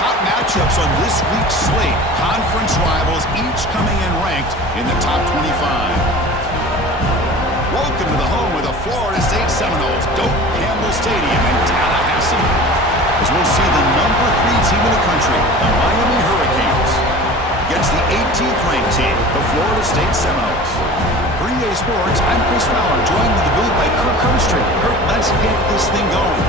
top matchups on this week's slate. Conference rivals, each coming in ranked in the top 25. Welcome to the home of the Florida State Seminoles, Doak Campbell Stadium in Tallahassee, as we'll see the number 3 team in the country, the Miami Hurricanes, against the 18th ranked team, the Florida State Seminoles. For EA Sports, I'm Chris Fowler, joined in the booth by Kirk Herbstreit. Kirk, let's get this thing going.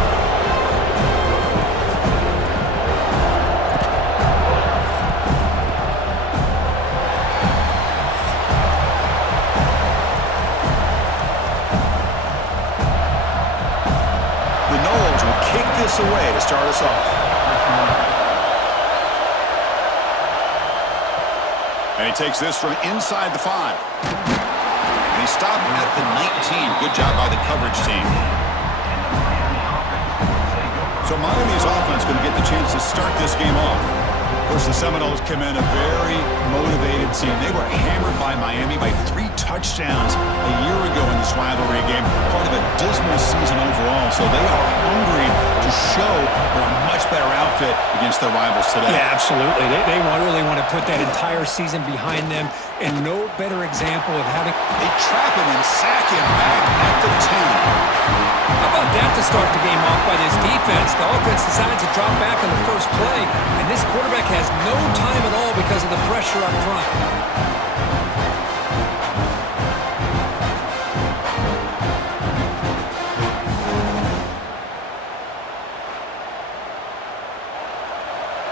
The Noles will kick this away to start us off. And he takes this from inside the 5. And he stopped at the 19. Good job by the coverage team. So Miami's offense going to get the chance to start this game off. Of course, the Seminoles come in a very motivated team. They were hammered by Miami by 3 touchdowns a year ago in this rivalry game. Part of a dismal season overall. So they are hungry to show they're a much better outfit against their rivals today. Yeah, absolutely. They really want to put that entire season behind them, and no better example of having... They trap him and sack him back at the 10. How about that to start the game off by this defense? The offense decides to drop back on the first play, and this quarterback has no time at all because of the pressure up front.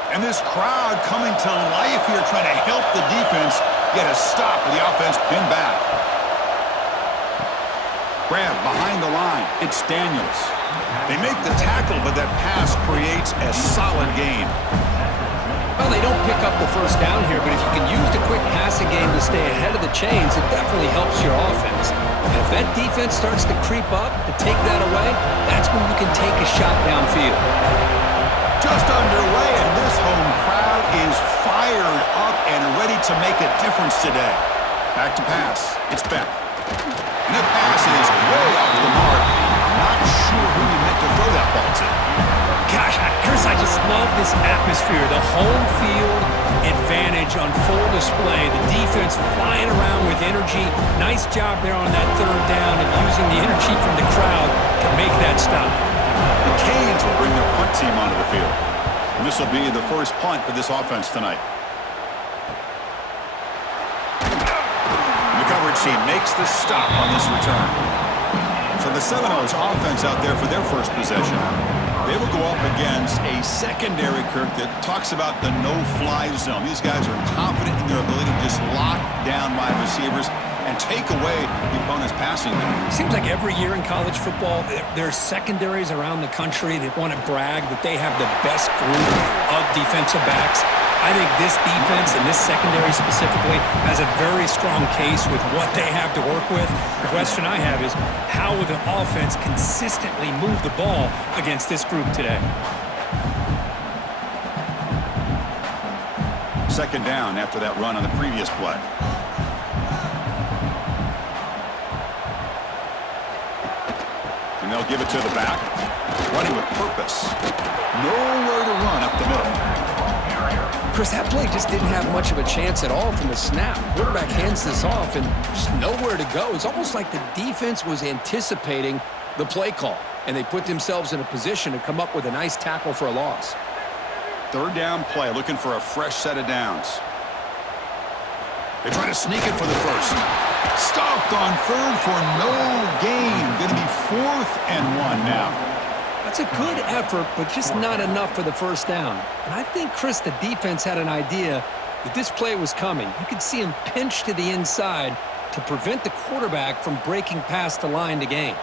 And this crowd coming to life here, trying to help the defense get a stop with the offense pinned back. Grab behind the line. It's Daniels. They make the tackle, but that pass creates a solid gain. Well, they don't pick up the first down here, but if you can use the quick passing game to stay ahead of the chains, it definitely helps your offense. And if that defense starts to creep up to take that away, that's when you can take a shot downfield. Just underway, and this home crowd is fired up and ready to make a difference today. Back to pass. It's Beck. And the pass is way off the mark. Not sure who he meant to throw that ball to. Gosh, Chris, I just love this atmosphere. The home field advantage on full display. The defense flying around with energy. Nice job there on that third down and using the energy from the crowd to make that stop. The Canes will bring their punt team onto the field. And this will be the first punt for this offense tonight. The coverage team makes the stop on this return. So the Seminoles offense out there for their first possession. They will go up against a secondary, Kirk, that talks about the no-fly zone. These guys are confident in their ability to just lock down wide receivers and take away the opponent's passing game. Seems like every year in college football, there's secondaries around the country that want to brag that they have the best group of defensive backs. I think this defense and this secondary specifically has a very strong case with what they have to work with. The question I have is, how will the offense consistently move the ball against this group today? Second down after that run on the previous play. And they'll give it to the back. Running with purpose. Nowhere to run up the middle. Chris, that play just didn't have much of a chance at all from the snap. Quarterback hands this off and just nowhere to go. It's almost like the defense was anticipating the play call, and they put themselves in a position to come up with a nice tackle for a loss. Third down play, looking for a fresh set of downs. They try to sneak it for the first. Stopped on third for no gain. Going to be 4th and 1 now. That's a good effort, but just not enough for the first down. And I think, Chris, the defense had an idea that this play was coming. You could see him pinch to the inside to prevent the quarterback from breaking past the line to gain.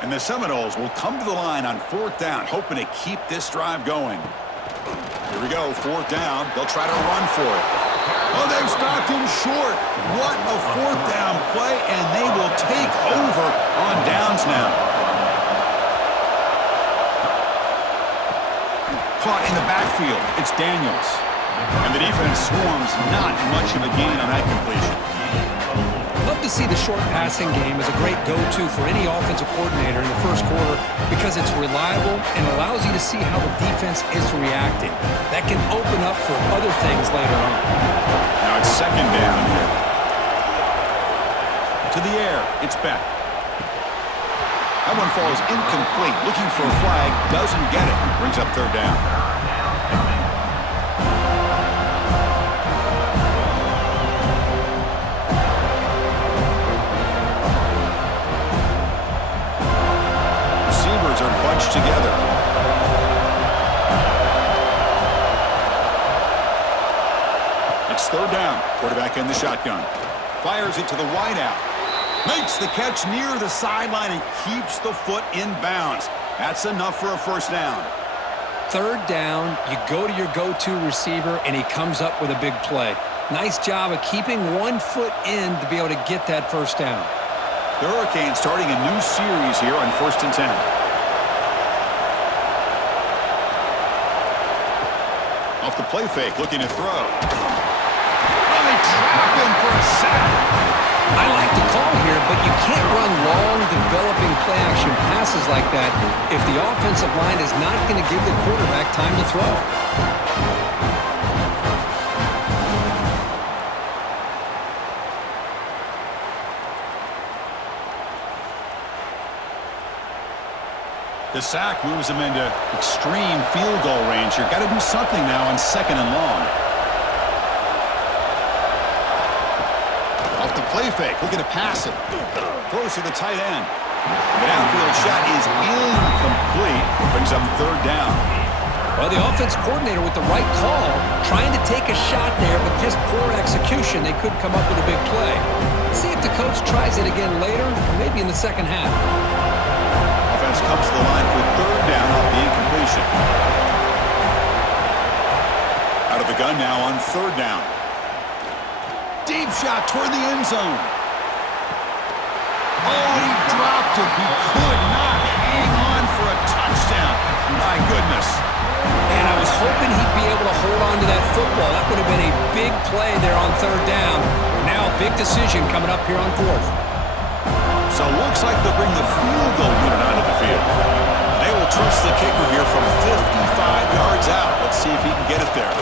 And the Seminoles will come to the line on 4th down, hoping to keep this drive going. Here we go, 4th down. They'll try to run for it. Oh, they've stopped him short. What a 4th down play, and they will take over on downs now. Caught in the backfield. It's Daniels. And the defense swarms, not much of a gain on that completion. Love to see the short passing game as a great go-to for any offensive coordinator in the first quarter because it's reliable and allows you to see how the defense is reacting. That can open up for other things later on. Now it's second down here. To the air, it's Beck. That one falls incomplete. Looking for a flag, doesn't get it. Brings up third down. Receivers are bunched together. It's third down. Quarterback in the shotgun. Fires it to the wideout. Makes the catch near the sideline and keeps the foot in bounds. That's enough for a first down. Third down, you go to your go-to receiver, and he comes up with a big play. Nice job of keeping 1 foot in to be able to get that first down. The Hurricanes starting a new series here on 1st and 10. Off the play fake, looking to throw. Oh, they trap him for a sack. I like the call here, but you can't run long, developing play-action passes like that if the offensive line is not going to give the quarterback time to throw. The sack moves him into extreme field goal range here. Got to do something now on second and long. Off the play fake, looking to pass it. Throws to the tight end. The downfield shot is incomplete. Brings up third down. Well, the offense coordinator with the right call, trying to take a shot there, but just poor execution. They couldn't come up with a big play. Let's see if the coach tries it again later, or maybe in the second half. Offense comes to the line for third down off the incompletion. Out of the gun now on third down. Deep shot toward the end zone. Oh, he dropped it. He could not hang on for a touchdown. My goodness. And I was hoping he'd be able to hold on to that football. That would have been a big play there on third down. Now a big decision coming up here on fourth. So it looks like they'll bring the field goal unit onto the field. They will trust the kicker here from 55 yards out. Let's see if he can get it there.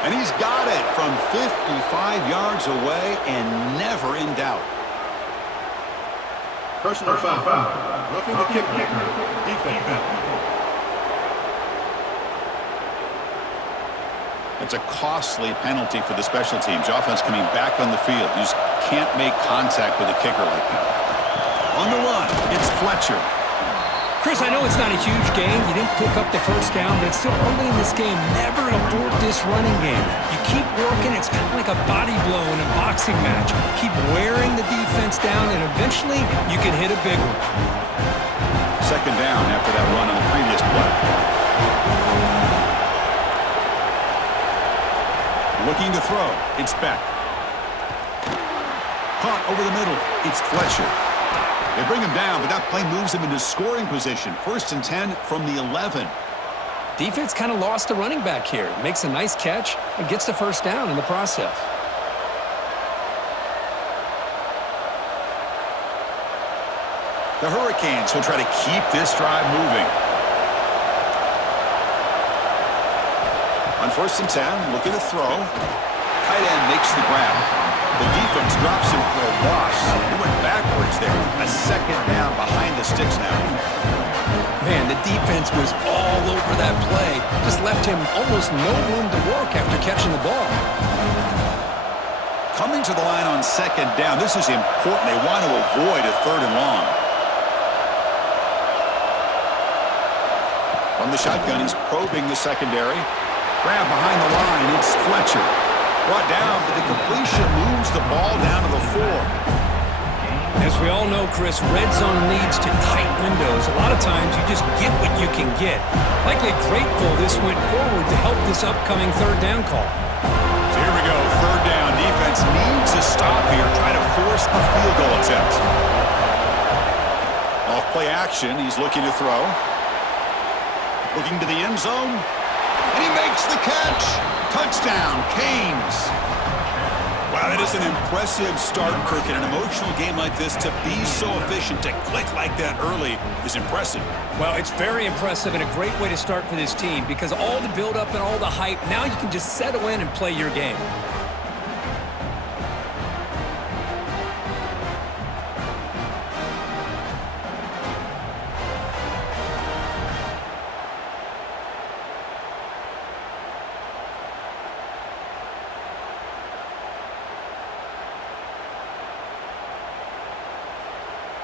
And he's got it from 55 yards away and never in doubt. Personal foul. Roughing the kicker. Defense. It's a costly penalty for the special teams. Offense coming back on the field. You just can't make contact with a kicker like that. On the run, it's Fletcher. Chris, I know it's not a huge game. You didn't pick up the first down, but it's still early in this game. Never abort this running game. You keep working. It's kind of like a body blow in a boxing match. Keep wearing the defense down, and eventually you can hit a big one. Second down after that run on the previous play. Looking to throw. It's Beck. Caught over the middle. It's Fletcher. They bring him down, but that play moves him into scoring position. 1st and 10 from the 11. Defense kind of lost the running back here. Makes a nice catch and gets the first down in the process. The Hurricanes will try to keep this drive moving. On 1st and 10, looking to throw. Tight end makes the grab. The defense drops him for a loss. He went backwards there. A second down behind the sticks now. Man, the defense was all over that play. Just left him almost no room to work after catching the ball. Coming to the line on second down. This is important. They want to avoid a third and long. From the shotgun, he's probing the secondary. Grab behind the line. It's Fletcher. Brought down, but the completion moves the ball down to the 4. As we all know, Chris, red zone leads to tight windows. A lot of times you just get what you can get. Likely grateful this went forward to help this upcoming third down call. So here we go, third down. Defense needs a stop here. Try to force a field goal attempt. Off play action, he's looking to throw. Looking to the end zone. And he makes the catch. Touchdown, Canes. Wow, That is an impressive start, Kirk. In an emotional game like this, to be so efficient, to click like that early is impressive. Well, it's very impressive and a great way to start for this team because all the build-up and all the hype, now you can just settle in and play your game.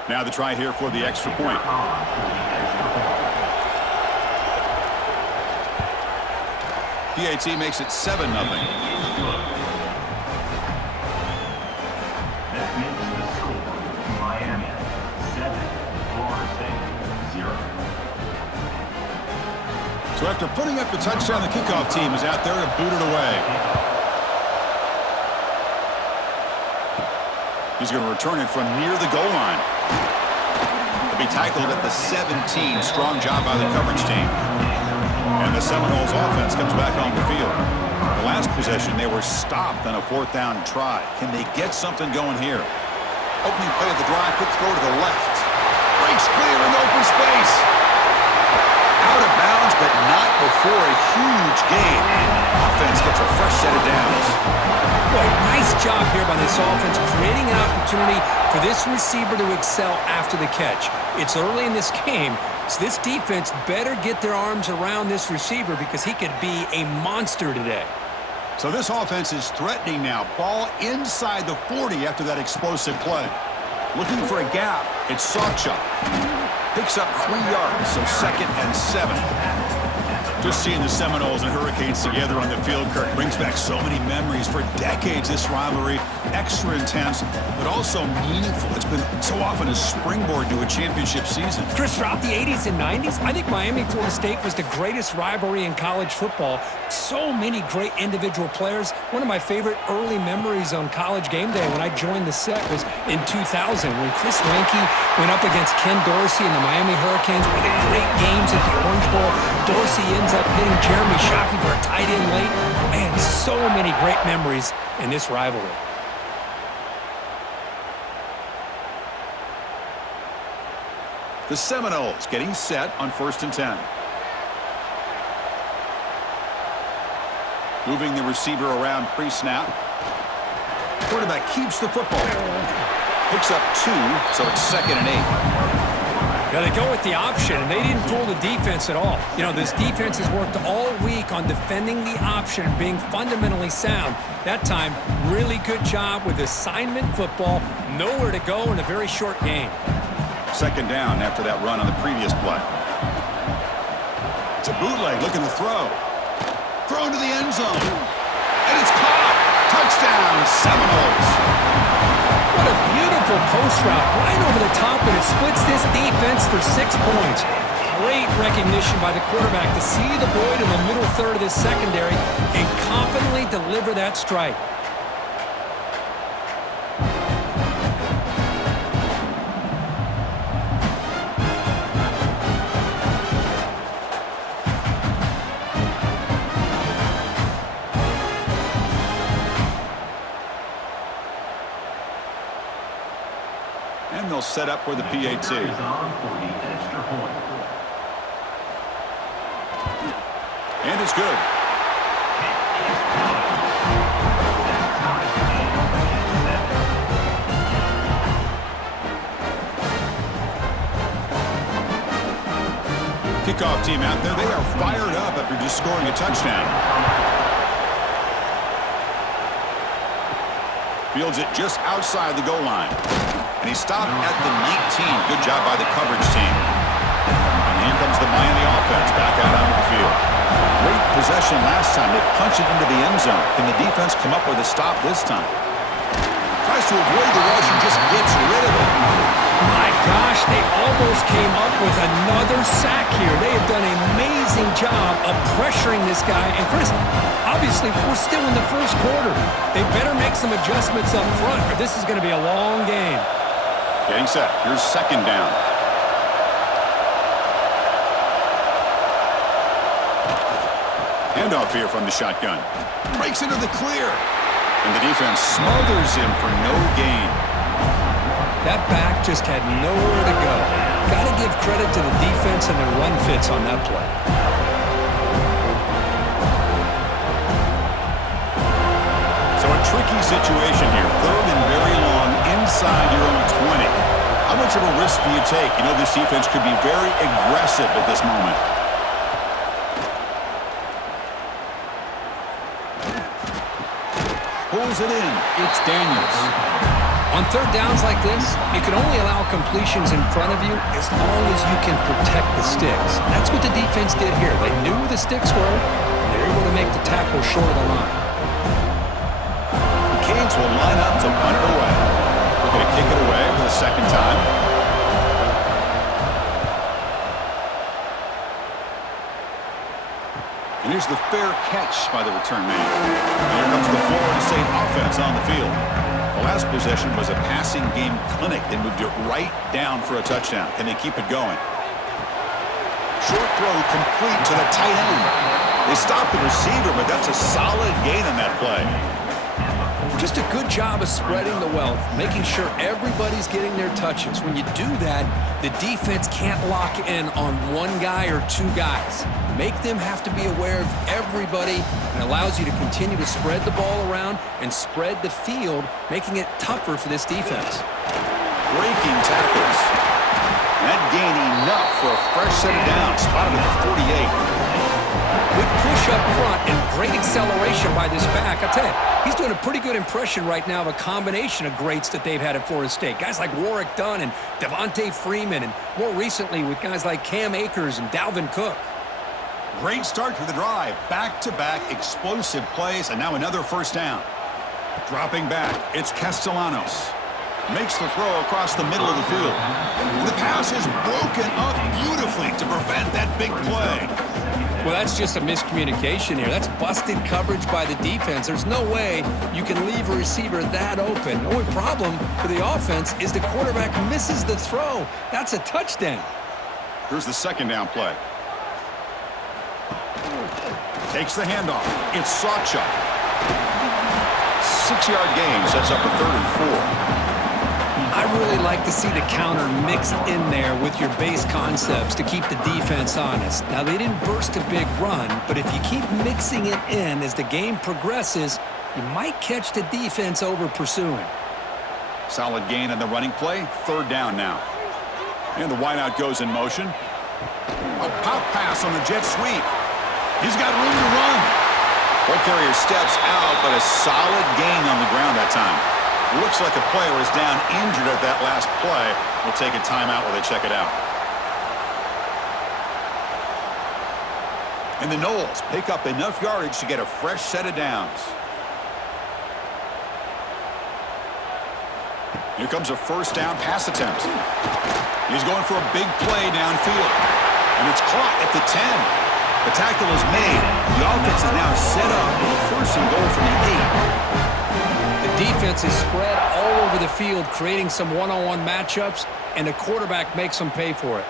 Now the try here for the extra point. PAT makes it 7-0. That makes the score Miami 7, Florida State 0. So after putting up the touchdown, the kickoff team is out there to boot it away. He's going to return it from near the goal line. He'll be tackled at the 17. Strong job by the coverage team. And the Seminoles offense comes back on the field. The last possession, they were stopped on a 4th down try. Can they get something going here? Opening play of the drive, quick throw to the left. Breaks clear in open space. Out of bounds, but not before a huge gain. Offense gets a fresh set of downs. Boy, nice job here by this offense, creating an opportunity for this receiver to excel after the catch. It's early in this game, so this defense better get their arms around this receiver because he could be a monster today. So this offense is threatening now. Ball inside the 40 after that explosive play. Looking for a gap. It's Sawchuk. Picks up 3 yards, so 2nd and 7. Just seeing the Seminoles and Hurricanes together on the field, Kirk, brings back so many memories. For decades, this rivalry, extra intense, but also meaningful. It's been so often a springboard to a championship season. Chris, throughout the 80s and 90s, I think Miami-Florida State was the greatest rivalry in college football. So many great individual players. One of my favorite early memories on College Game Day when I joined the set was in 2000 when Chris Weinke went up against Ken Dorsey and the Miami Hurricanes. One of the great games at the Orange Bowl. Dorsey ends up hitting Jeremy Shockey for a tight end late. Man, so many great memories in this rivalry. The Seminoles getting set on 1st and 10. Moving the receiver around pre-snap. Quarterback keeps the football. Picks up 2, so it's 2nd and 8. Yeah, they go with the option, and they didn't fool the defense at all. You know, this defense has worked all week on defending the option and being fundamentally sound. That time, really good job with assignment football. Nowhere to go in a very short game. 2nd down after that run on the previous play. It's a bootleg looking to throw. Thrown to the end zone. And it's caught. Touchdown, Seminoles. What a beautiful post route right over the top, and it splits this defense for 6 points. Great recognition by the quarterback to see the void in the middle third of this secondary and confidently deliver that strike. And they'll set up for the PAT. And it's good. Kickoff team out there. They are fired up after just scoring a touchdown. Fields it just outside the goal line. And he stopped at the 19. Good job by the coverage team. And here comes the Miami offense back out onto the field. Great possession last time. They punch it into the end zone. Can the defense come up with a stop this time? Tries to avoid the rush and just gets rid of it. My gosh, they almost came up with another sack here. They have done an amazing job of pressuring this guy. And Chris, obviously, we're still in the first quarter. They better make some adjustments up front, or this is going to be a long game. Getting set. Here's 2nd down. Handoff here from the shotgun. Breaks into the clear. And the defense smothers him for no gain. That back just had nowhere to go. Got to give credit to the defense and the run fits on that play. So a tricky situation here. Third and very long inside your own 20. How much of a risk do you take? You know this defense could be very aggressive at this moment. Pulls it in. It's Daniels. On third downs like this, you can only allow completions in front of you as long as you can protect the sticks. That's what the defense did here. They knew where the sticks were, and they were able to make the tackle short of the line. The Canes will line up to punt it away. We're going to kick it away for the second time. And here's the fair catch by the return man. And here comes the Florida State offense on the field. The last possession was a passing game clinic. They moved it right down for a touchdown. Can they keep it going? Short throw complete to the tight end. They stopped the receiver, but that's a solid gain on that play. Just a good job of spreading the wealth, making sure everybody's getting their touches. When you do that, the defense can't lock in on one guy or two guys. Make them have to be aware of everybody, and allows you to continue to spread the ball around and spread the field, making it tougher for this defense. Breaking tackles. That gain enough for a fresh set of downs. Spotted at the 48. Good push up front and great acceleration by this back. I tell you, he's doing a pretty good impression right now of a combination of greats that they've had at Florida State. Guys like Warrick Dunn and Devontae Freeman, and more recently with guys like Cam Akers and Dalvin Cook. Great start to the drive. Back-to-back explosive plays, and now another first down. Dropping back, it's Castellanos. Makes the throw across the middle of the field. The pass is broken up beautifully to prevent that big play. Well, that's just a miscommunication here. That's busted coverage by the defense. There's no way you can leave a receiver that open. The only problem for the offense is the quarterback misses the throw. That's a touchdown. Here's the second down play. Takes the handoff. It's Sawchuk. 6-yard gain sets up a 3rd and 4. I really like to see the counter mixed in there with your base concepts to keep the defense honest. Now, they didn't burst a big run, but if you keep mixing it in as the game progresses, you might catch the defense over pursuing. Solid gain on the running play. 3rd down now. And the wideout goes in motion. A pop pass on the jet sweep. He's got room to run. Ball carrier steps out, but a solid gain on the ground that time. Looks like a player is down injured at that last play. We'll take a timeout while they check it out. And the Noles pick up enough yardage to get a fresh set of downs. Here comes a first down pass attempt. He's going for a big play downfield. And it's caught at the 10. The tackle is made. The offense is now set up with a 1st and goal from the 8. The defense is spread all over the field, creating some one-on-one matchups, and the quarterback makes them pay for it.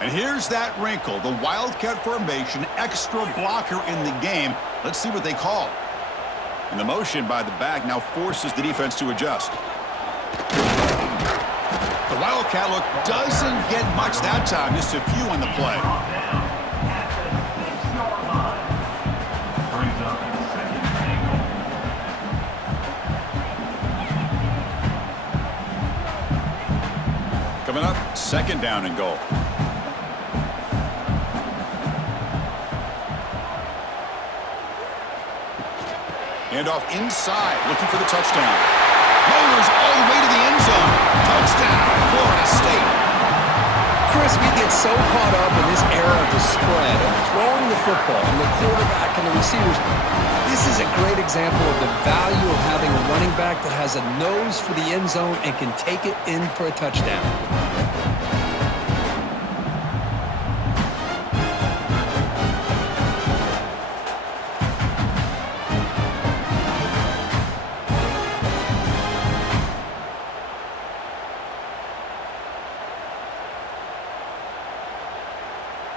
And here's that wrinkle, the Wildcat formation, extra blocker in the game. Let's see what they call. And the motion by the back now forces the defense to adjust. The Wildcat look doesn't get much that time, just a few on the play. Coming up, 2nd down and goal. Handoff inside, looking for the touchdown. Motors all the way to the end zone. Touchdown, Florida State. Chris, we get so caught up in this era of the spread, of throwing the football, and the quarterback and the receivers. This is a great example of the value of having a running back that has a nose for the end zone and can take it in for a touchdown.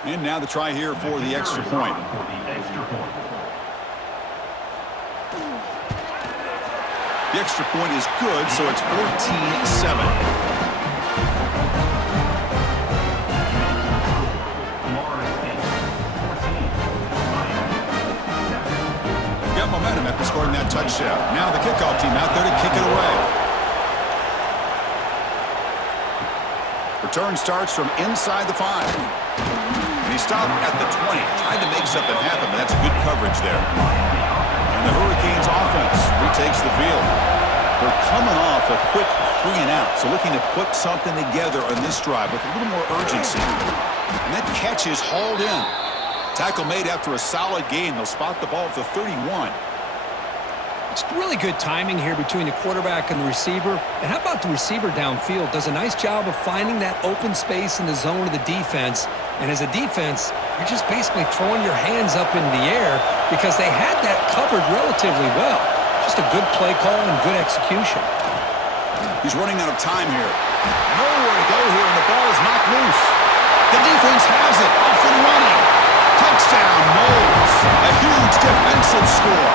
And now the try here for the extra point. The extra point is good, so it's 14-7. Got momentum after scoring that touchdown. Now the kickoff team out there to kick it away. Return starts from inside the 5. And he stopped at the 20. Tried to make something happen, but that's good coverage there. And the Hurricanes offense retakes the field. They're coming off a quick 3-and-out, so looking to put something together on this drive with a little more urgency. And that catch is hauled in. Tackle made after a solid gain. They'll spot the ball at the 31. It's really good timing here between the quarterback and the receiver. And how about the receiver downfield? Does a nice job of finding that open space in the zone of the defense. And as a defense, you're just basically throwing your hands up in the air because they had that covered relatively well. Just a good play call and good execution. He's running out of time here. Nowhere to go here, and the ball is knocked loose. The defense has it, off and running. Touchdown, Knowles. A huge defensive score.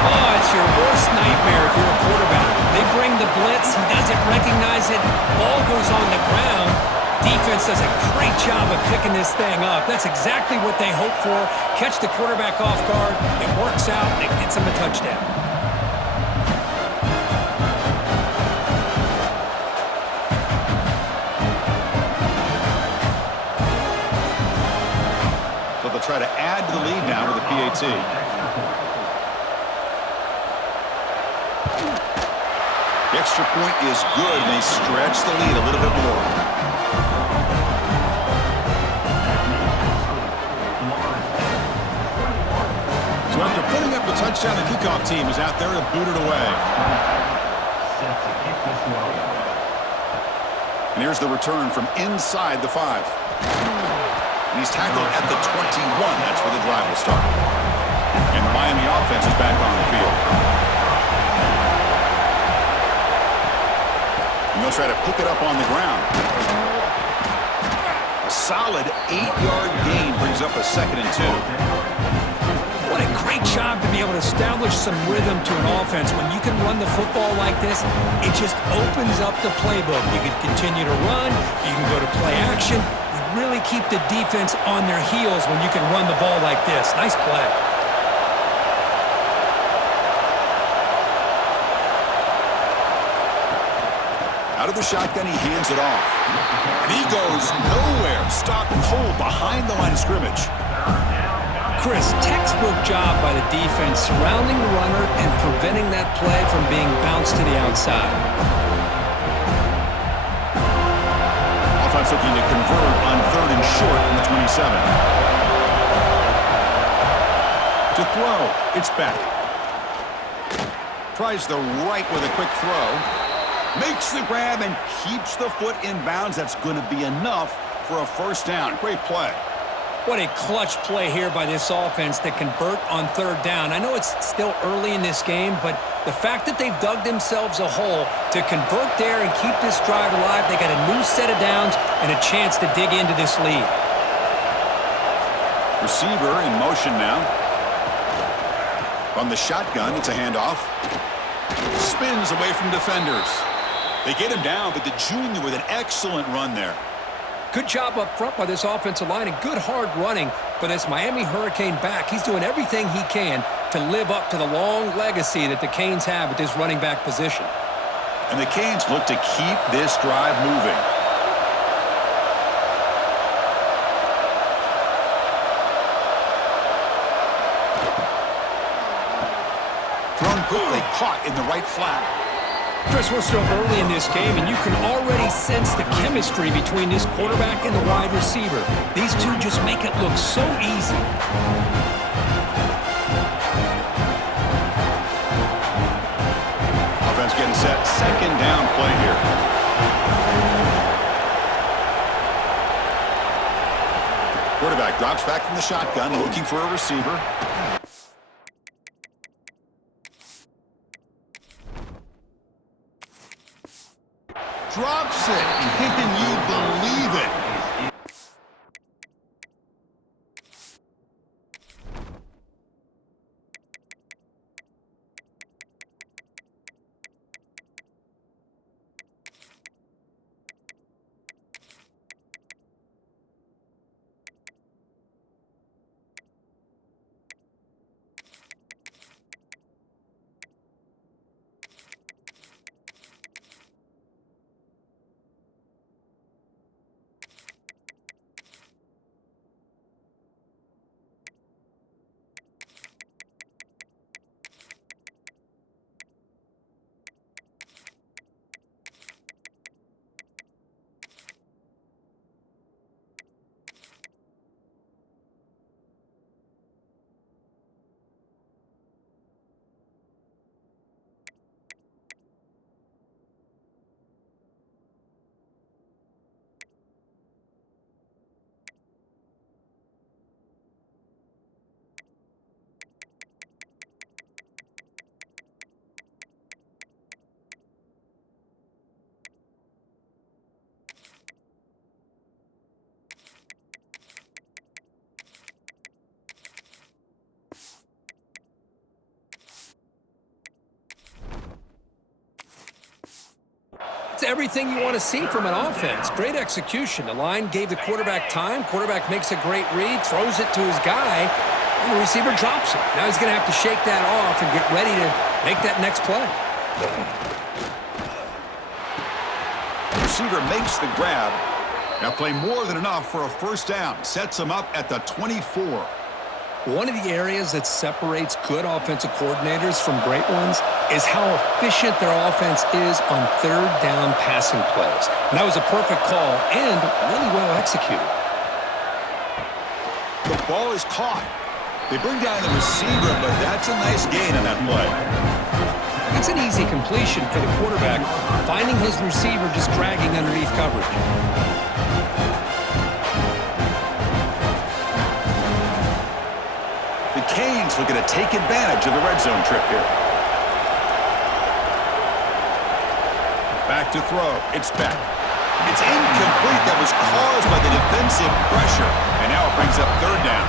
Oh, it's your worst nightmare if you're a quarterback. They bring the blitz, he doesn't recognize it, ball goes on the ground. Defense does a great job of picking this thing up. That's exactly what they hope for. Catch the quarterback off guard, it works out, and it gets him a touchdown. So they'll try to add to the lead now with a PAT. The extra point is good, and they stretch the lead a little bit more. So after putting up the touchdown, the kickoff team is out there to boot it away. And here's the return from inside the 5. And he's tackled at the 21. That's where the drive will start. And the Miami offense is back on the field. And they'll try to pick it up on the ground. A solid 8-yard gain brings up a 2nd and 2. What a great job to be able to establish some rhythm to an offense. When you can run the football like this, it just opens up the playbook. You can continue to run, you can go to play action. You really keep the defense on their heels when you can run the ball like this. Nice play. Out of the shotgun, he hands it off. And he goes nowhere. Stopped cold behind the line of scrimmage. Chris, textbook job by the defense surrounding the runner and preventing that play from being bounced to the outside. Offense looking to convert on 3rd and short from the 27. To throw, it's back. Tries the right with a quick throw. Makes the grab and keeps the foot in bounds. That's going to be enough for a 1st down. Great play. What a clutch play here by this offense to convert on 3rd down. I know it's still early in this game, but the fact that they've dug themselves a hole to convert there and keep this drive alive, they got a new set of downs and a chance to dig into this lead. Receiver in motion now. From the shotgun, it's a handoff. Spins away from defenders. They get him down, but the junior with an excellent run there. Good job up front by this offensive line and good hard running for this Miami Hurricane back. He's doing everything he can to live up to the long legacy that the Canes have at this running back position. And the Canes look to keep this drive moving. Thrown quickly, caught in the right flat. Chris, we're still early in this game, and you can already sense the chemistry between this quarterback and the wide receiver. These two just make it look so easy. Offense getting set. 2nd down play here. Quarterback drops back from the shotgun, looking for a receiver. Drops it. Can you believe it? That's everything you want to see from an offense. Great execution. The line gave the quarterback time. Quarterback makes a great read, throws it to his guy, and the receiver drops it. Now he's going to have to shake that off and get ready to make that next play. The receiver makes the grab. Now play more than enough for a first down. Sets him up at the 24. One of the areas that separates good offensive coordinators from great ones is how efficient their offense is on third down passing plays. And that was a perfect call and really well executed. The ball is caught. They bring down the receiver, but that's a nice gain on that play. It's an easy completion for the quarterback, finding his receiver just dragging underneath coverage. The Canes looking to take advantage of the red zone trip here. Back to throw. It's back. It's incomplete. That was caused by the defensive pressure. And now it brings up third down.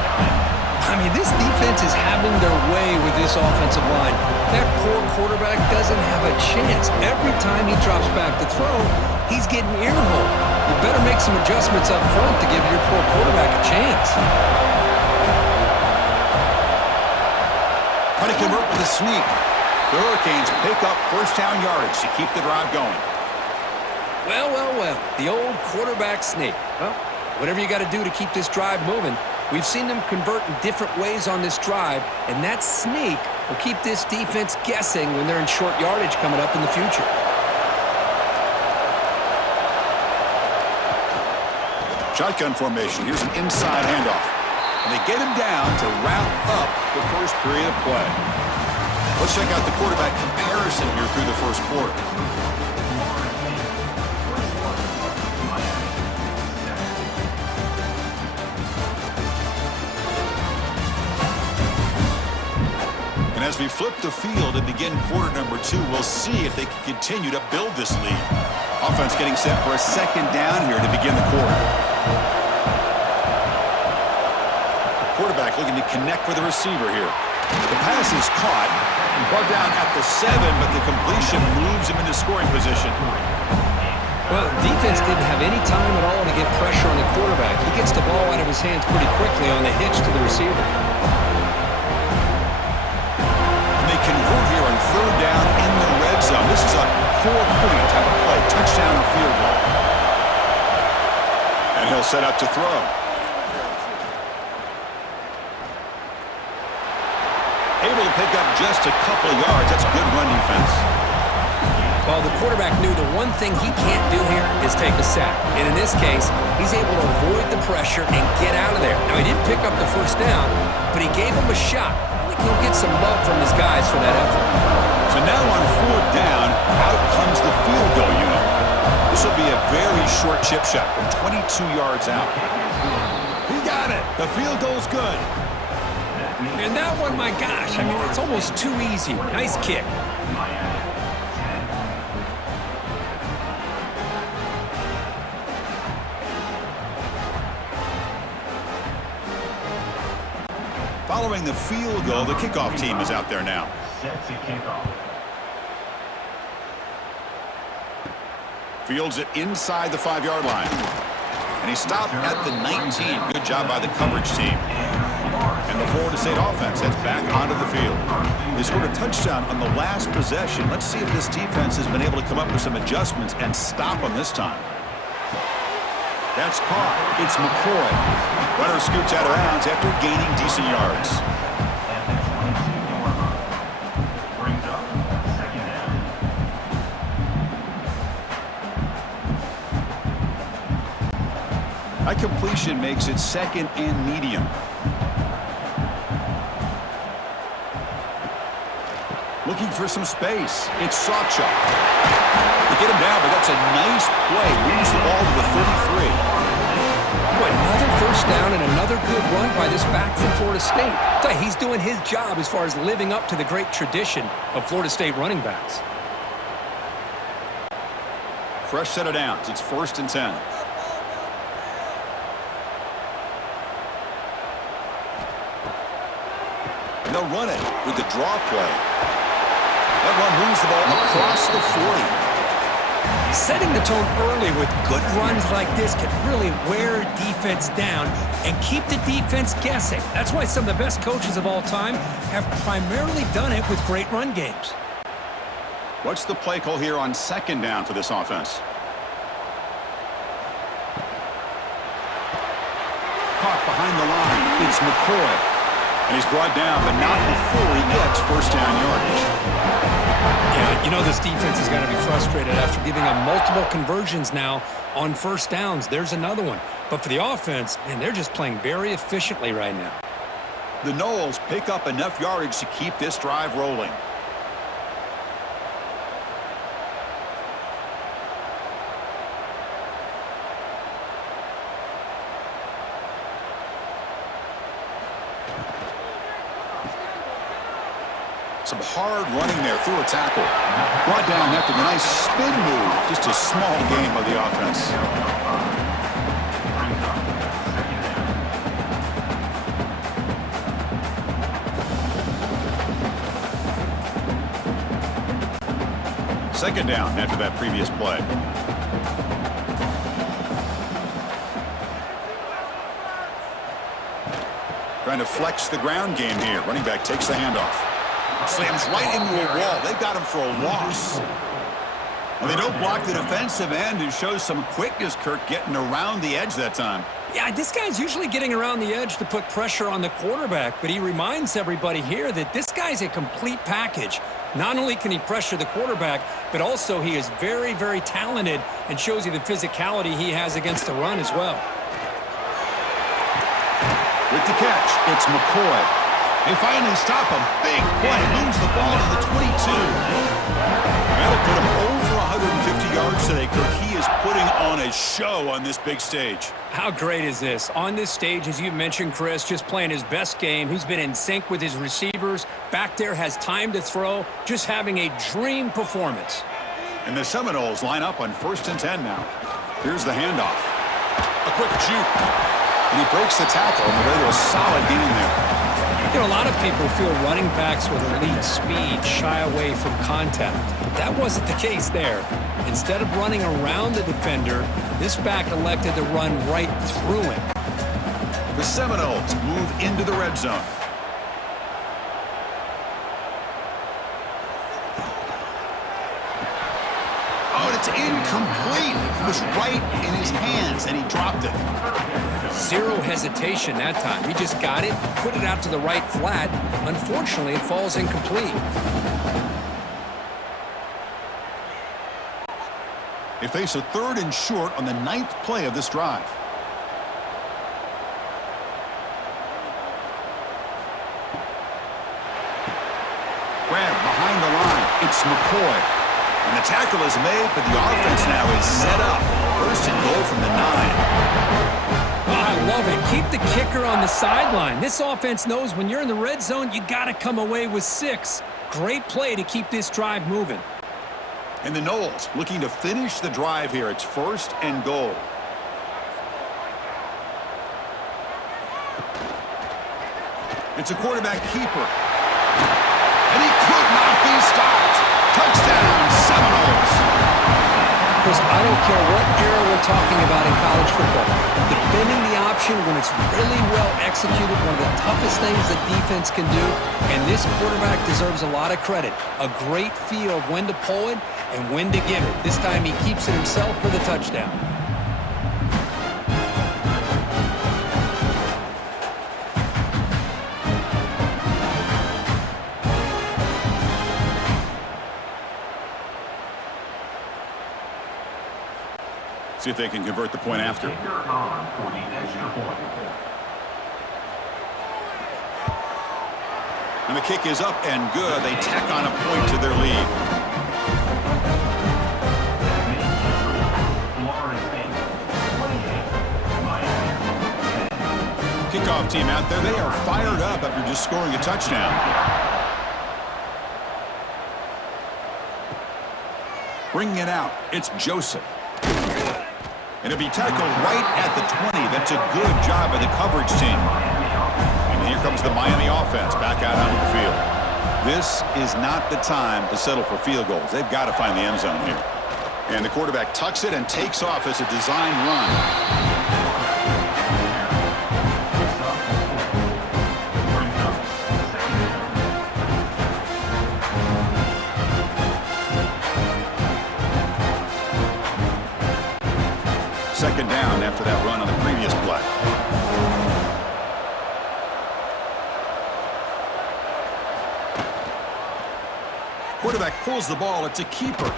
I mean, this defense is having their way with this offensive line. That poor quarterback doesn't have a chance. Every time he drops back to throw, he's getting earholed. You better make some adjustments up front to give your poor quarterback a chance. Trying to convert with a sneak. The Hurricanes pick up first down yardage to keep the drive going. Well, well, well. The old quarterback sneak. Well, whatever you got to do to keep this drive moving. We've seen them convert in different ways on this drive, and that sneak will keep this defense guessing when they're in short yardage coming up in the future. Shotgun formation. Here's an inside handoff. And they get him down to wrap up the first period of play. Let's check out the quarterback comparison here through the first quarter. And as we flip the field and begin quarter number 2, we'll see if they can continue to build this lead. Offense getting set for a second down here to begin the quarter. Quarterback looking to connect with the receiver here. The pass is caught and brought down at the 7, but the completion moves him into scoring position. Well, the defense didn't have any time at all to get pressure on the quarterback. He gets the ball out of his hands pretty quickly on the hitch to the receiver. And they convert here on third down in the red zone. This is a 4-point type of play, touchdown or field goal. And he'll set up to throw. Able to pick up just a couple of yards. That's good run defense. Well, the quarterback knew the one thing he can't do here is take a sack. And in this case, he's able to avoid the pressure and get out of there. Now, he didn't pick up the first down, but he gave him a shot. I think he'll get some love from his guys for that effort. So now on fourth down, out comes the field goal unit. This will be a very short chip shot from 22 yards out. He got it. The field goal's good. And that one, my gosh, I mean, it's almost too easy. Nice kick. Following the field goal, the kickoff team is out there now. Set to kickoff. Fields it inside the 5-yard line. And he stopped at the 19. Good job by the coverage team. And the Florida State offense heads back onto the field. They scored a touchdown on the last possession. Let's see if this defense has been able to come up with some adjustments and stop them this time. That's caught. It's McCoy. Runner scoots out of bounds after gaining decent yards. And the 22-yard line. Brings up second down. That completion makes it second and medium. Looking for some space. It's Sawchuk. They get him down, but that's a nice play. Moves the ball to the 33. Boy, another first down and another good run by this back from Florida State. He's doing his job as far as living up to the great tradition of Florida State running backs. Fresh set of downs. It's 1st and 10. And they'll run it with the draw play. That run moves the ball across the 40. Setting the tone early with good runs like this can really wear defense down and keep the defense guessing. That's why some of the best coaches of all time have primarily done it with great run games. What's the play call here on second down for this offense? Caught behind the line. It's McCoy. And he's brought down, but not before he gets first down yardage. Yeah, you know this defense is going to be frustrated after giving up multiple conversions now on first downs. There's another one. But for the offense, man, they're just playing very efficiently right now. The Noles pick up enough yardage to keep this drive rolling. Some hard running there through a tackle. Brought down after the nice spin move. Just a small gain by the offense. Second down after that previous play. Trying to flex the ground game here. Running back takes the handoff. Slams right into a wall. They've got him for a loss. Well, they don't block the defensive end, who shows some quickness, Kirk, getting around the edge that time. Yeah, this guy's usually getting around the edge to put pressure on the quarterback, but he reminds everybody here that this guy's a complete package. Not only can he pressure the quarterback, but also he is very, very talented and shows you the physicality he has against the run as well. With the catch, it's McCoy. They finally stop a big play, moves the ball to the 22. That'll put him over 150 yards today, Kirk. He is putting on a show on this big stage. How great is this? On this stage, as you mentioned, Chris, just playing his best game. He's been in sync with his receivers. Back there, has time to throw. Just having a dream performance. And the Seminoles line up on 1st and 10 now. Here's the handoff. A quick juke. And he breaks the tackle on the way to a solid gain there. You know, a lot of people feel running backs with elite speed shy away from contact. But that wasn't the case there. Instead of running around the defender, this back elected to run right through him. The Seminoles move into the red zone. Oh, and it's incomplete. It was right in his hands, and he dropped it. Zero hesitation that time. He just got it, put it out to the right flat. Unfortunately, it falls incomplete. They face a 3rd and short on the 9th play of this drive. Grab behind the line. It's McCoy. And the tackle is made, but the offense now is set up. 1st and goal from the 9. I love it. Keep the kicker on the sideline. This offense knows when you're in the red zone, you got to come away with 6. Great play to keep this drive moving. And the Noles looking to finish the drive here. It's 1st and goal. It's a quarterback keeper. And he could not be stopped. Touchdown, Seminoles. Chris, I don't care what era we're talking about in college football. Defending the option when it's really well executed, one of the toughest things that defense can do, and this quarterback deserves a lot of credit. A great feel of when to pull it and when to give it. This time he keeps it himself for the touchdown. See if they can convert the point after. And the kick is up and good. They tack on a point to their lead. Kickoff team out there. They are fired up after just scoring a touchdown. Bringing it out, it's Joseph. And it'll be tackled right at the 20. That's a good job by the coverage team. And here comes the Miami offense back out onto the field. This is not the time to settle for field goals. They've got to find the end zone here. And the quarterback tucks it and takes off as a design run. Second down after that run on the previous play. Quarterback pulls the ball. It's a keeper.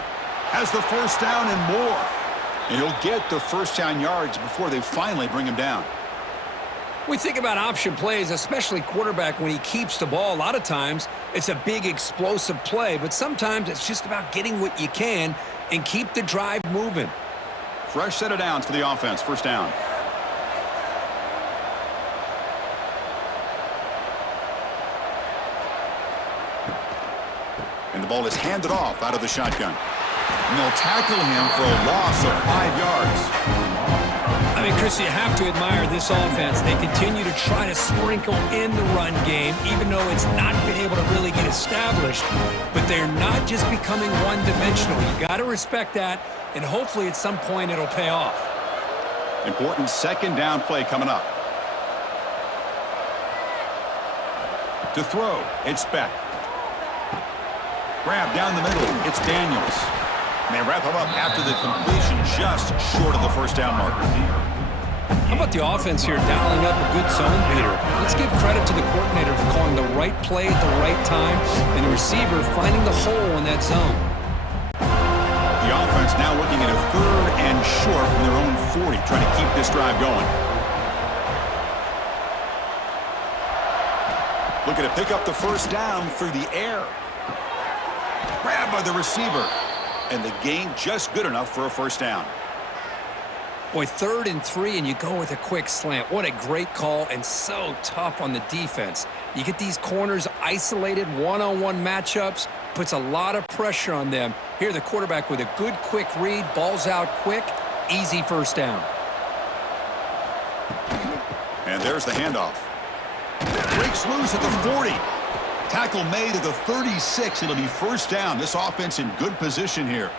Has the first down and more. And he'll get the first down yards before they finally bring him down. We think about option plays, especially quarterback when he keeps the ball. A lot of times it's a big explosive play, but sometimes it's just about getting what you can and keep the drive moving. Fresh set of downs for the offense. First down. And the ball is handed off out of the shotgun. And they'll tackle him for a loss of 5 yards. I mean, Chris, you have to admire this offense. They continue to try to sprinkle in the run game, even though it's not been able to really get established. But they're not just becoming one-dimensional. You got to respect that, and hopefully at some point it'll pay off. Important second down play coming up. To throw, it's Beck. Grab down the middle, it's Daniels. And they wrap him up after the completion just short of the first down marker. How about the offense here dialing up a good zone beater? Let's give credit to the coordinator for calling the right play at the right time and the receiver finding the hole in that zone. The offense now looking at a third and short from their own 40, trying to keep this drive going. Looking to pick up the first down through the air. Grabbed by the receiver. And the gain just good enough for a first down. Boy, 3rd and 3, and you go with a quick slant. What a great call, and so tough on the defense. You get these corners isolated, one-on-one matchups, puts a lot of pressure on them. Here, the quarterback with a good quick read, balls out quick, easy first down. And there's the handoff. Breaks loose at the 40. Tackle made at the 36. It'll be first down. This offense in good position here.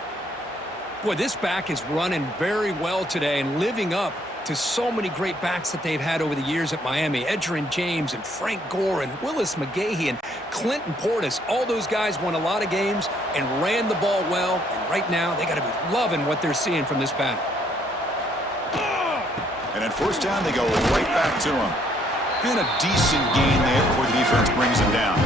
Boy, this back is running very well today and living up to so many great backs that they've had over the years at Miami. Edgerrin James and Frank Gore and Willis McGahee and Clinton Portis. All those guys won a lot of games and ran the ball well. And right now, they got to be loving what they're seeing from this back. And at first down, they go right back to him. And a decent gain there before the defense brings him down.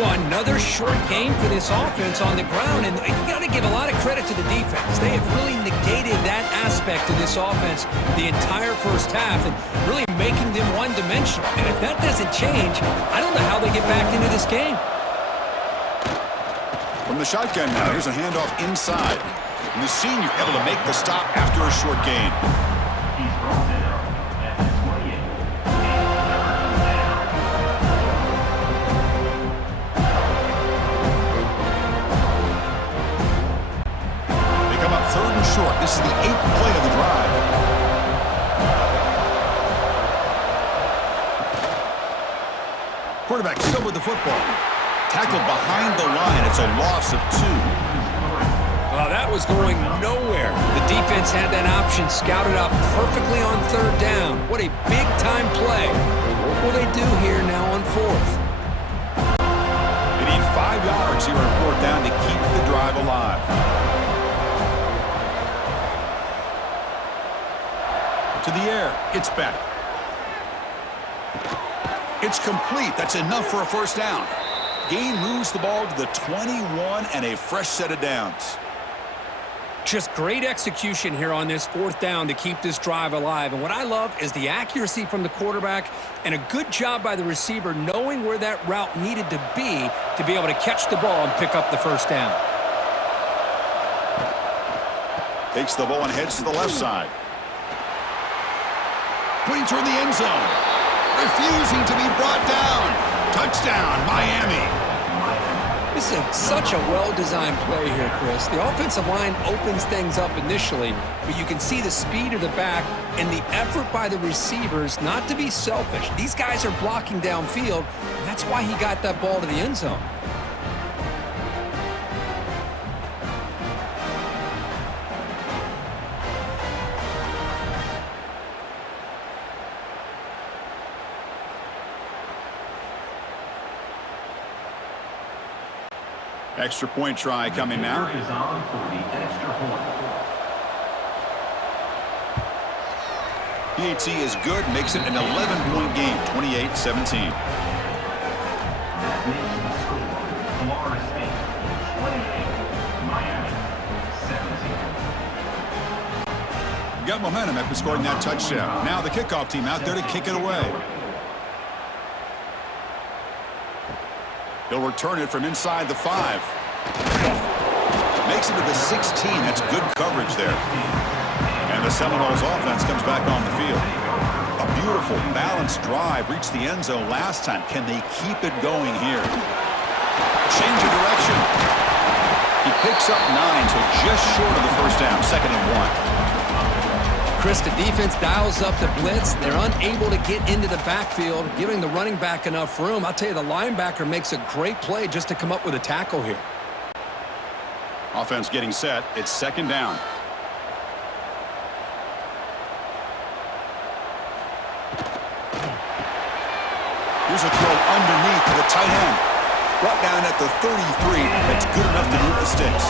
Well, another short game for this offense on the ground, and you got to give a lot of credit to the defense. They have really negated that aspect of this offense the entire first half and really making them one-dimensional. And if that doesn't change, I don't know how they get back into this game. From the shotgun now, here's a handoff inside. And the senior able to make the stop after a short gain. He's brought down at the 28. They come up 3rd and short. This is the 8th play of the drive. Quarterback still with the football. Tackled behind the line. It's a loss of 2. Well, that was going nowhere. The defense had that option scouted out perfectly on 3rd down. What a big-time play. What will they do here now on 4th? They need 5 yards here on 4th down to keep the drive alive. To the air, it's back. It's complete. That's enough for a first down. Gain moves the ball to the 21 and a fresh set of downs. Just great execution here on this 4th down to keep this drive alive. And what I love is the accuracy from the quarterback and a good job by the receiver knowing where that route needed to be able to catch the ball and pick up the first down. Takes the ball and heads to the left side. Putting toward the end zone. Refusing to be brought down. Touchdown, Miami. This is such a well-designed play here, Chris. The offensive line opens things up initially, but you can see the speed of the back and the effort by the receivers not to be selfish. These guys are blocking downfield, and that's why he got that ball to the end zone. Extra point try coming now. Is on for the extra point. PAT is good, makes it an 11-point game, 28-17. That makes the score Florida State 28, Miami 17. Got momentum after scoring that touchdown. Now the kickoff team out there to kick it away. He'll return it from inside the 5. Makes it to the 16. That's good coverage there. And the Seminoles offense comes back on the field. A beautiful, balanced drive reached the end zone last time. Can they keep it going here? Change of direction. He picks up 9, so just short of the first down. 2nd and 1. Chris, the defense dials up the blitz. They're unable to get into the backfield, giving the running back enough room. I'll tell you, the linebacker makes a great play just to come up with a tackle here. Offense getting set. It's 2nd down. Here's a throw underneath to the tight end. Brought down at the 33. That's good enough to move the sticks.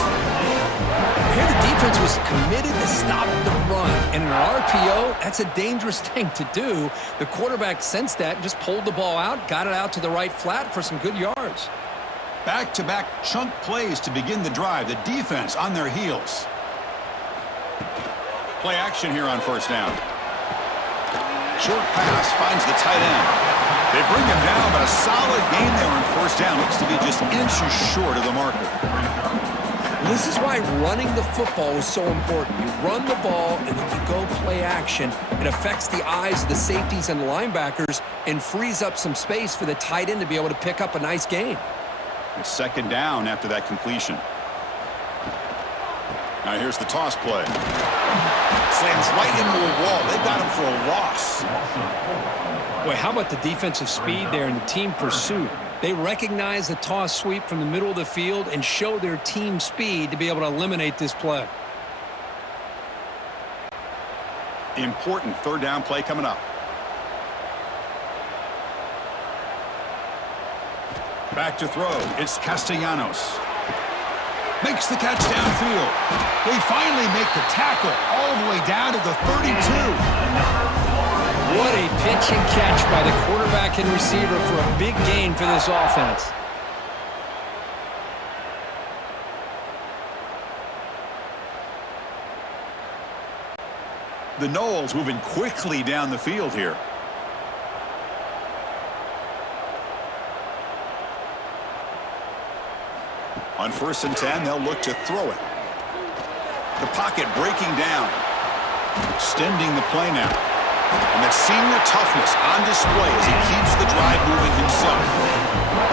Here the defense was committed to stop the run. And in an RPO, that's a dangerous thing to do. The quarterback sensed that and just pulled the ball out, got it out to the right flat for some good yards. Back-to-back chunk plays to begin the drive. The defense on their heels. Play action here on 1st down. Short pass finds the tight end. They bring him down, but a solid gain there on 1st down. Looks to be just inches short of the marker. This is why running the football is so important. You run the ball, and then you go play action. It affects the eyes of the safeties and the linebackers and frees up some space for the tight end to be able to pick up a nice gain. It's 2nd down after that completion. Now here's the toss play. Slams right into a wall. They got him for a loss. Boy, how about the defensive speed there and the team pursuit? They recognize the toss sweep from the middle of the field and show their team speed to be able to eliminate this play. Important 3rd down play coming up. Back to throw. It's Castellanos. Makes the catch downfield. They finally make the tackle all the way down to the 32. What a pitch and catch by the quarterback and receiver for a big gain for this offense. The Noles moving quickly down the field here. On 1st and 10, they'll look to throw it. The pocket breaking down. Extending the play now. And that senior toughness on display as he keeps the drive moving himself.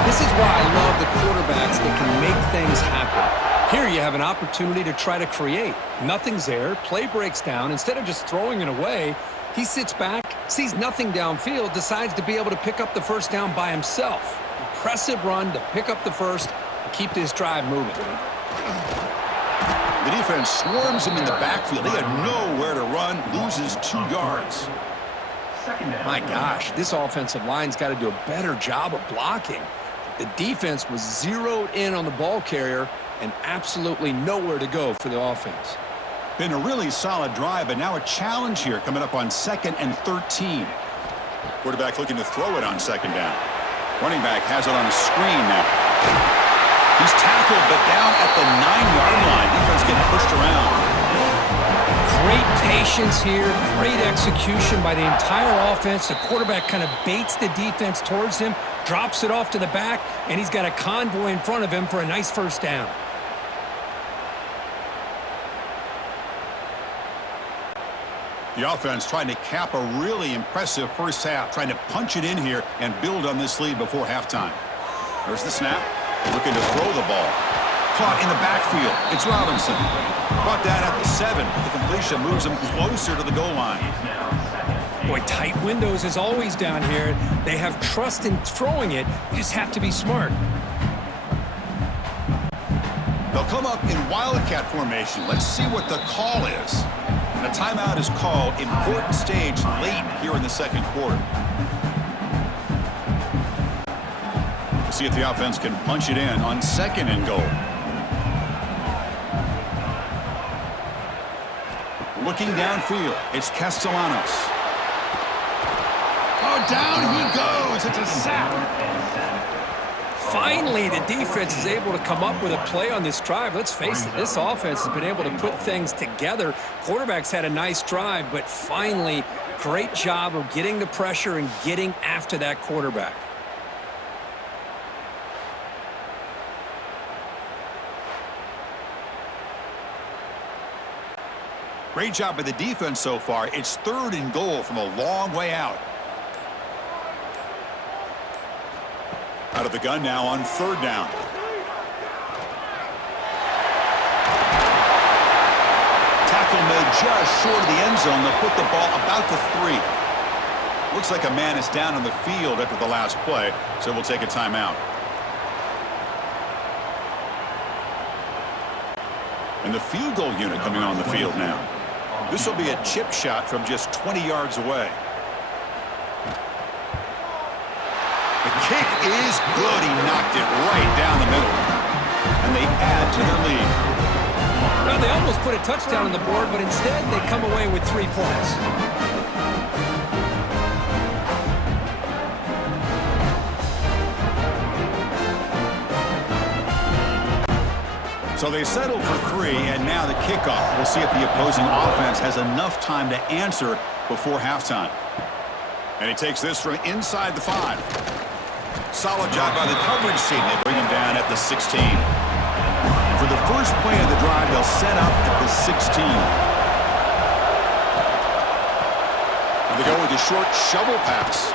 This is why I love the quarterbacks that can make things happen. Here you have an opportunity to try to create. Nothing's there. Play breaks down. Instead of just throwing it away, he sits back, sees nothing downfield, decides to be able to pick up the 1st down by himself. Impressive run to pick up the 1st. Keep this drive moving. The defense swarms him in the backfield. They had nowhere to run, loses 2 yards. My gosh, this offensive line's got to do a better job of blocking. The defense was zeroed in on the ball carrier and absolutely nowhere to go for the offense. Been a really solid drive, but now a challenge here coming up on 2nd and 13. Quarterback looking to throw it on 2nd down. Running back has it on a screen now. He's tackled, but down at the 9-yard line. Defense getting pushed around. Great patience here, great execution by the entire offense. The quarterback kind of baits the defense towards him, drops it off to the back, and he's got a convoy in front of him for a nice 1st down. The offense trying to cap a really impressive 1st half, trying to punch it in here and build on this lead before halftime. There's the snap. Looking to throw the ball. Caught in the backfield. It's Robinson. Brought down at the 7. The completion moves him closer to the goal line. Boy, tight windows is always down here. They have trust in throwing it. You just have to be smart. They'll come up in Wildcat formation. Let's see what the call is. And a timeout is called. Important stage late here in the 2nd quarter. See if the offense can punch it in on 2nd and goal. Looking downfield, it's Castellanos. Oh, down he goes. It's a sack. Finally, the defense is able to come up with a play on this drive. Let's face it, this offense has been able to put things together. Quarterback's had a nice drive, but finally, great job of getting the pressure and getting after that quarterback. Great job by the defense so far. It's 3rd and goal from a long way out. Out of the gun now on 3rd down. Tackle made just short of the end zone. They'll put the ball about the 3. Looks like a man is down on the field after the last play, so we'll take a timeout. And the field goal unit coming on the field now. This will be a chip shot from just 20 yards away. The kick is good. He knocked it right down the middle. And they add to their lead. Well, they almost put a touchdown on the board, but instead they come away with 3 points. So they settled for 3, and now the kickoff. We'll see if the opposing offense has enough time to answer before halftime. And he takes this from inside the 5. Solid job by the coverage team. They bring him down at the 16. For the first play of the drive, they'll set up at the 16. And they go with a short shovel pass.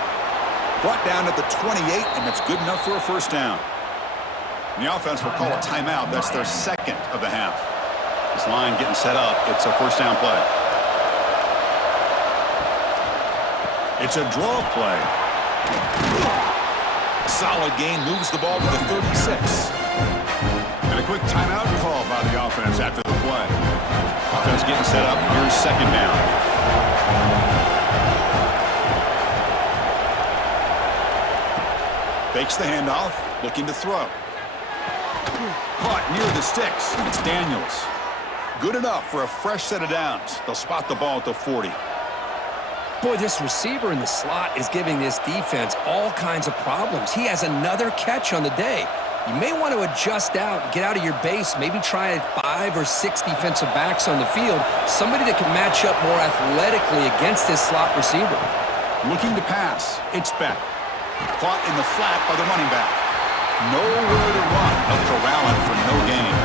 Brought down at the 28, and that's good enough for a first down. The offense will call a timeout. That's their 2nd of the half. This line getting set up. It's a first down play. It's a draw play. Solid gain, moves the ball to the 36. And a quick timeout call by the offense after the play. Offense getting set up. Here's 2nd down. Fakes the handoff, looking to throw. Caught near the sticks. It's Daniels. Good enough for a fresh set of downs. They'll spot the ball at the 40. Boy, this receiver in the slot is giving this defense all kinds of problems. He has another catch on the day. You may want to adjust out, get out of your base, maybe try 5 or 6 defensive backs on the field, somebody that can match up more athletically against this slot receiver. Looking to pass. It's Beck. Caught in the flat by the running back. Nowhere to run. They'll corral him for no gain.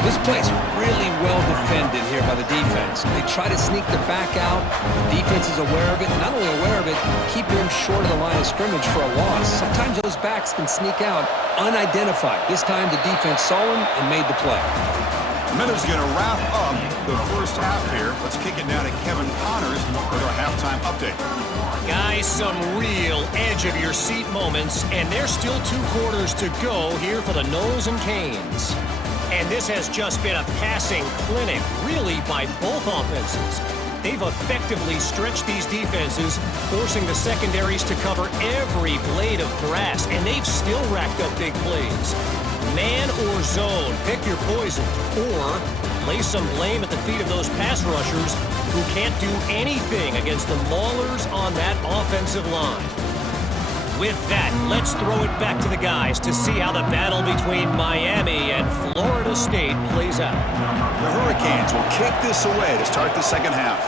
This play's really well defended here by the defense. They try to sneak the back out. The defense is aware of it. Not only aware of it, keeping him short of the line of scrimmage for a loss. Sometimes those backs can sneak out unidentified. This time the defense saw him and made the play. The Minnows going to wrap up the first half here. Let's kick it down to Kevin Connors with our halftime update. Guys, some real edge-of-your-seat moments, and there's still 2 quarters to go here for the Noles and Canes. And this has just been a passing clinic, really, by both offenses. They've effectively stretched these defenses, forcing the secondaries to cover every blade of grass, and they've still racked up big plays. Man or zone, pick your poison, or lay some blame at the feet of those pass rushers who can't do anything against the maulers on that offensive line. With that, let's throw it back to the guys to see how the battle between Miami and Florida State plays out. The Hurricanes will kick this away to start the second half.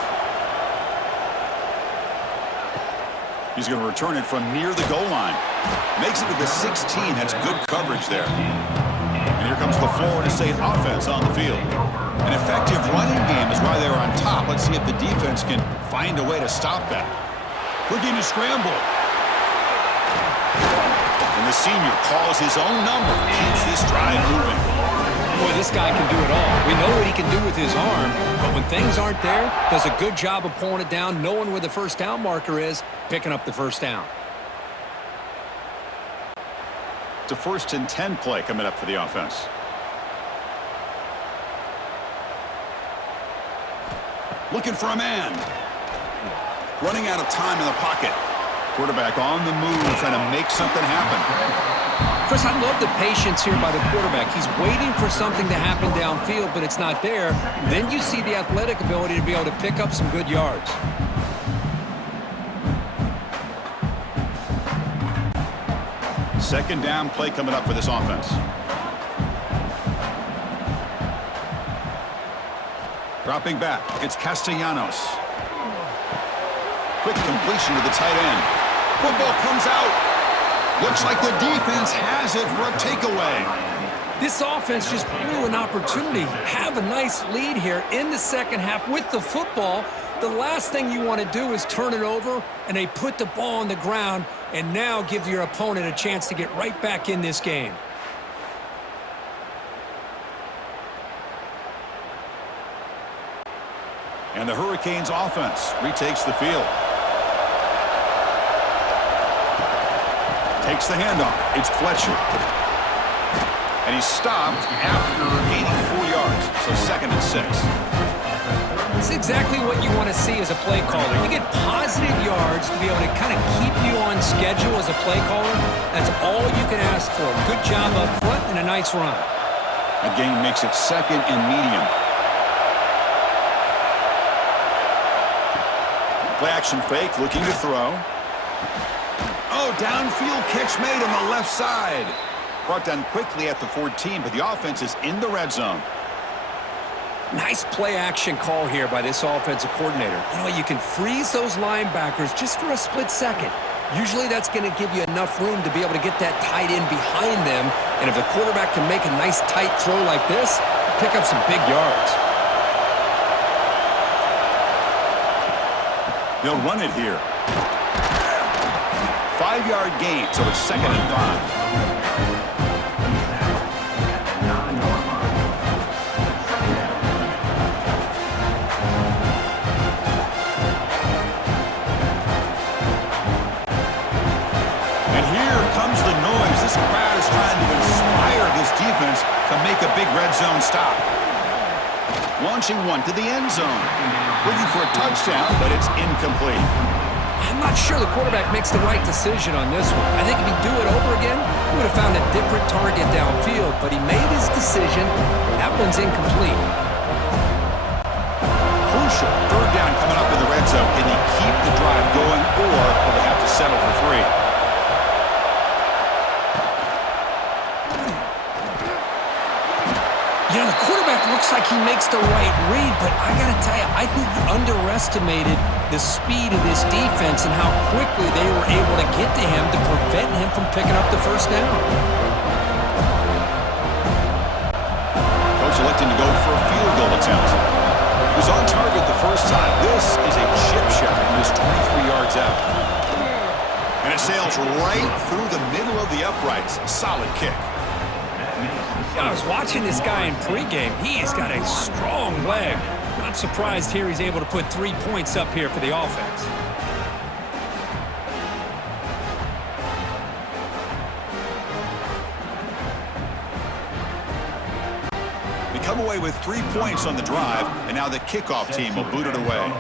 He's going to return it from near the goal line. Makes it to the 16. That's good coverage there. And here comes the Florida State offense on the field. An effective running game is why they're on top. Let's see if the defense can find a way to stop that. Looking to scramble. And the senior calls his own number, keeps this drive moving. Boy, this guy can do it all. We know what he can do with his arm, but when things aren't there, does a good job of pulling it down, knowing where the first down marker is, picking up the first down. It's a 1st and 10 play coming up for the offense. Looking for a man. Running out of time in the pocket. Quarterback on the move, trying to make something happen. Chris, I love the patience here by the quarterback. He's waiting for something to happen downfield, but it's not there. Then you see the athletic ability to be able to pick up some good yards. Second down play coming up for this offense. Dropping back, it's Castellanos. Quick completion to the tight end. Football comes out. Looks like the defense has it for a takeaway. This offense just blew an opportunity. Have a nice lead here in the second half with the football. The last thing you want to do is turn it over, and they put the ball on the ground and now give your opponent a chance to get right back in this game. And the Hurricanes offense retakes the field. Takes the handoff. It's Fletcher. And he's stopped after gaining 4 yards. So 2nd and 6. It's exactly what you want to see as a play caller. You get positive yards to be able to kind of keep you on schedule as a play caller. That's all you can ask for. Good job up front and a nice run. That gain makes it 2nd and medium. Play action fake, looking to throw. Oh, downfield catch made on the left side. Brought down quickly at the 14, but the offense is in the red zone. Nice play action call here by this offensive coordinator. You know, you can freeze those linebackers just for a split second. Usually that's going to give you enough room to be able to get that tight end behind them. And if the quarterback can make a nice tight throw like this, pick up some big yards. They'll run it here. 5-yard gain, so it's 2nd and 5. And here comes the noise. This crowd is trying to inspire this defense to make a big red zone stop. Launching one to the end zone. Looking for a touchdown, but it's incomplete. I'm not sure the quarterback makes the right decision on this one. I think if he'd do it over again, he would have found a different target downfield, but he made his decision. That one's incomplete. Crucial 3rd down coming up in the red zone. Can he keep the drive going, or will they have to settle for 3? You know, the quarterback looks like he makes the right read, but I got to tell you, I think he underestimated the speed of this defense and how quickly they were able to get to him to prevent him from picking up the 1st down. Coach electing to go for a field goal attempt. He was on target the first time. This is a chip shot. He was 23 yards out. And it sails right through the middle of the uprights. Solid kick. I was watching this guy in pregame. He's got a strong leg. Not surprised here he's able to put 3 points up here for the offense. We come away with 3 points on the drive, and now the kickoff team will boot it away.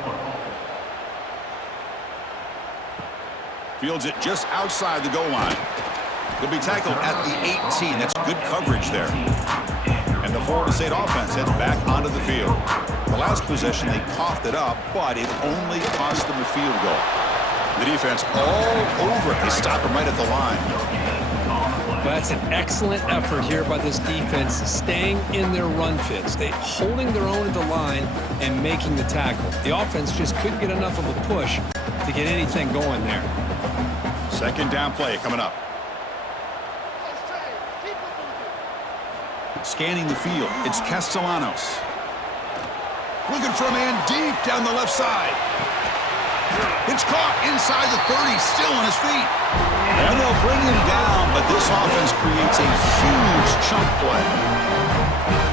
Fields it just outside the goal line. He'll be tackled at the 18. That's good coverage there. And the Florida State offense heads back onto the field. The last possession, they coughed it up, but it only cost them a field goal. The defense all over it. They stop him right at the line. That's an excellent effort here by this defense, staying in their run fits. They holding their own at the line and making the tackle. The offense just couldn't get enough of a push to get anything going there. 2nd down play coming up. Scanning the field, it's Castellanos. Looking for a man deep down the left side. It's caught inside the 30, still on his feet. And they'll bring him down, but this offense creates a huge chunk play.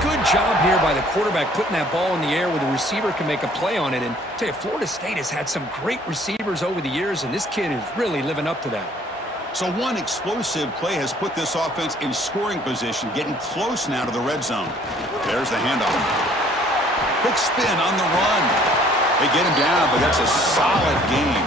Good job here by the quarterback putting that ball in the air where the receiver can make a play on it. And I tell you, Florida State has had some great receivers over the years, and this kid is really living up to that. So one explosive play has put this offense in scoring position, getting close now to the red zone. There's the handoff. Quick spin on the run. They get him down, but that's a solid game.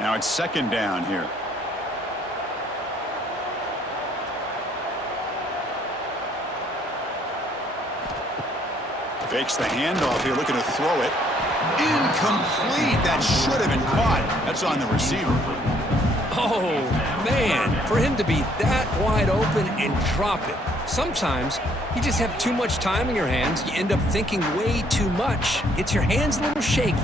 Now it's second down here. Fakes the handoff here, looking to throw it. Incomplete. That should have been caught. That's on the receiver. Oh, man, for him to be that wide open and drop it. Sometimes you just have too much time in your hands. You end up thinking way too much. Gets your hands a little shaky.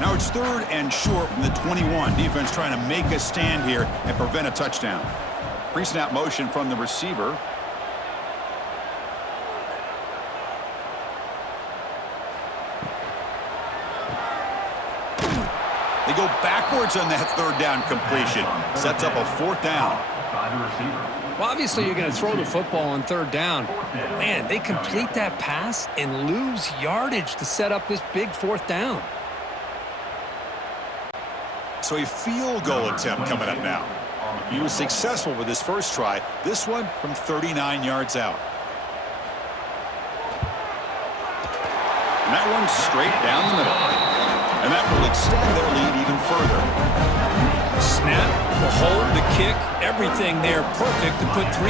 Now it's third and short from the 21. Defense trying to make a stand here and prevent a touchdown. Pre-snap motion from the receiver. They go backwards on that third down completion. Sets up a fourth down. By the receiver. Well, obviously, you're going to throw the football on third down. Man, they complete that pass and lose yardage to set up this big fourth down. So a field goal attempt coming up now. He was successful with his first try. This one from 39 yards out. And that one straight down the middle. And that will extend their lead even further. Snap, the hold, the kick, everything there perfect to put 3